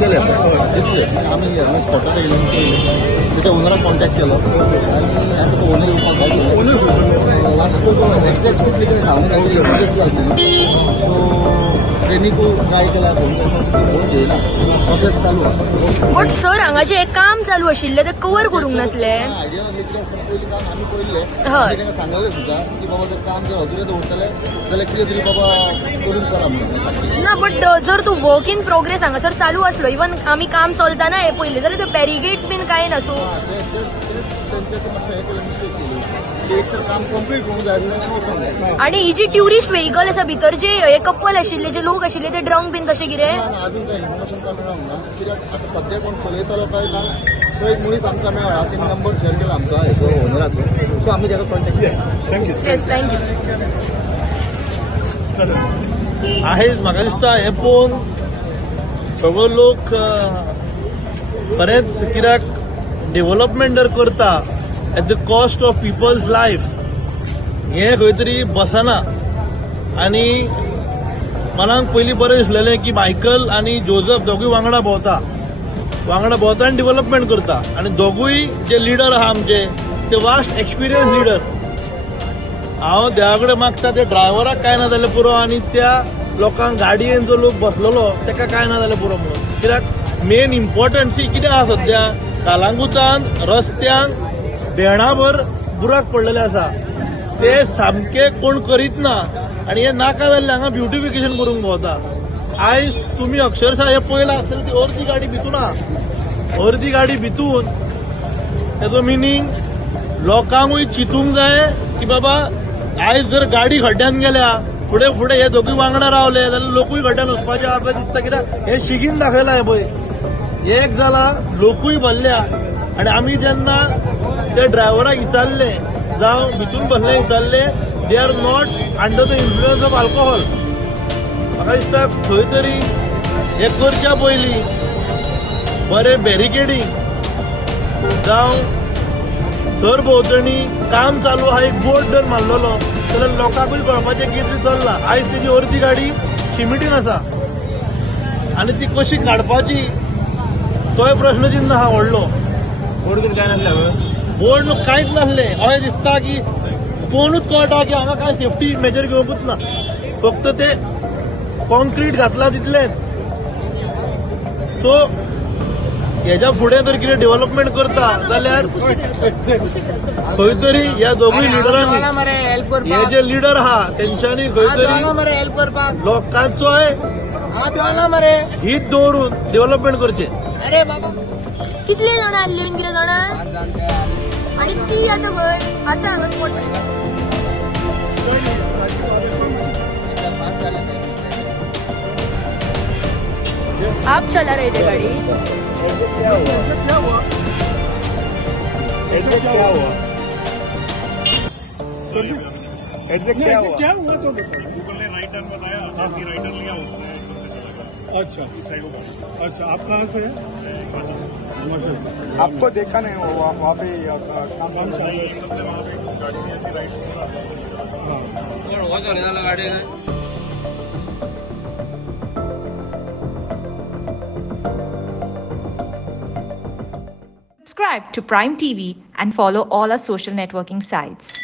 केले आम्ही स्पॉटार येऊन त्याच्या ओनराक कॉन्टॅक्ट केलो आणि आता तो ओनर येवपाक लास्ट एक्झॅक्ट कुठली कितें सांगूंक नाशिल्लें इमर्जन्सी आसली सो ट्रेनिकू ट्राय केला फोन घेयना प्रोसेस चालू आसा. बट सर हांगा जे काम चालू आशिल्लें ते कवर करूंक नासले. आयडिया पयलीं काम आमी पळयल्लें तांकां सांगलें सुद्दां की बाबा जर काम जर अधुरें दवरतले जाल्यार कितें तरी बाबा करून करा म्हणून. ना बट जर तू वर्क इन प्रोग्रेस हांगासर चालू आसलो इवन आमी काम चलताना हे पयले जाल्यार ते बॅरिगेड्स बीन काय ना. सो काम कंप्लीट होऊंक जाय. आणि ही जी ट्युरिस्ट व्हेकल आसा भितर जे हे कपल आशिल्ले जे लोक आशिल्ले ते ड्रंक बीन तशें कितें अजून काय इन्फॉर्मेशन काय मेळोंक ना कित्याक आतां सद्या कोण चलयतालो काय ना तो एक मनीस आमकां मेळ्ळा तेणी नंबर शेअर केला आमकां हेजो ओनराचो सो आमी ताका कॉन्टॅक्ट केला. थँक्यू. Yes thank you. आहे म्हाका दिसता हे पळोवन सगळे लोक बरेच कित्याक डेव्हलपमेंट जर करता at the cost of people's life हे खंय तरी बसना. आनी मनाक पयलीं बरें दिसलेलें की मायकल आनी जोझफ दोगूय वांगडा भोंवता आनी डेव्हलपमेंट करता आनी दोगूय जे लिडर आहा आमचे ते वास्ट एक्सपिरियन्स लिडर. हांव देवा कडेन मागता त्या ड्रायव्हराक काय ना जाल्यार पुरो आनी त्या लोकांक गाडयेन जो लोक बसलेलो ताका काय ना जाल्यार पुरो म्हणून. कित्याक मेन इम्पॉर्टंट सी कितें आहा सद्या कालांगुटान रस्त्यांक भेणाभर बुराक पडलेले आसा ते सामके कोण करीत ना आनी हे नाका जाल्ले हांगा ब्युटिफिकेशन करूंक भोंवता. आयज तुमी अक्षरशः हे पळयलां आसतलें ती अर्दी गाडी भितून आहा. अर्दी गाडी भितून तेजो मिनींग लोकांकूय चिंतूंक जाय की बाबा आयज जर गाडी खड्ड्यान गेल्या फुडें हे दोगूय वांगडा रावले जाल्यार लोकूय खड्ड्यान वचपाचे आहा दिसता. कित्याक हे शिगीन दाखयला हे पळय एक जाला लोकूय भरल्या आनी आमी जेन्ना ते ड्रायव्हराक विचारले जावं भितून बसले विचारले they are not under the influence of alcohol. म्हाका दिसता खंय तरी हे करच्या पयलीं बरें बॅरिकेडींग जावं सरभोंवतणी काम चालू आहा एक बोर्ड जर मारलेलो जाल्यार लोकांकूय कळपाचें कितें चल्लां. आयज तेजी अर्दी गाडी शिमिटीन आसा आनी ती कशी काडपाची तोय प्रश्न चिन्ह आहा व्हडलो. बोर्ड काय नासलें बोर्ड कांयच नासलें. अशें दिसता की पळोवनूच कळटा की हांगा कांय सेफ्टी मेजर घेवंकूच ना फक्त ते कॉन्क्रीट घातला तितलेंच. सो हेच्या फुडें जर कितें डेव्हलपमेंट करता जाल्यार खंय तरी ह्या दोगूय लिडरांनी हे जे लिडर आहा तेंच्यांनी खंय तरी लोकांचोय हित दवरून डेव्हलपमेंट करचें. अरे बाबा कितले जाण आसले बीन कितें जाणा आनी ती आतां खंय आसा हांगा स्पॉट. आप चला रहे थे गाड़ी क्या हुआ तो गूगल ने राइट टर्न बताया, 80 राइट टर्न लिया उसने एकदम से चला गया. अच्छा इस साइड को पहुंचा. अच्छा आप कहाँ से हैं? हिमाचल से. आपको देखा नहीं वहाँ पे काम चल रहा है. एकदम से वहाँ पे गाड़ी ने ऐसी right Subscribe to Prime TV and follow all our social networking sites.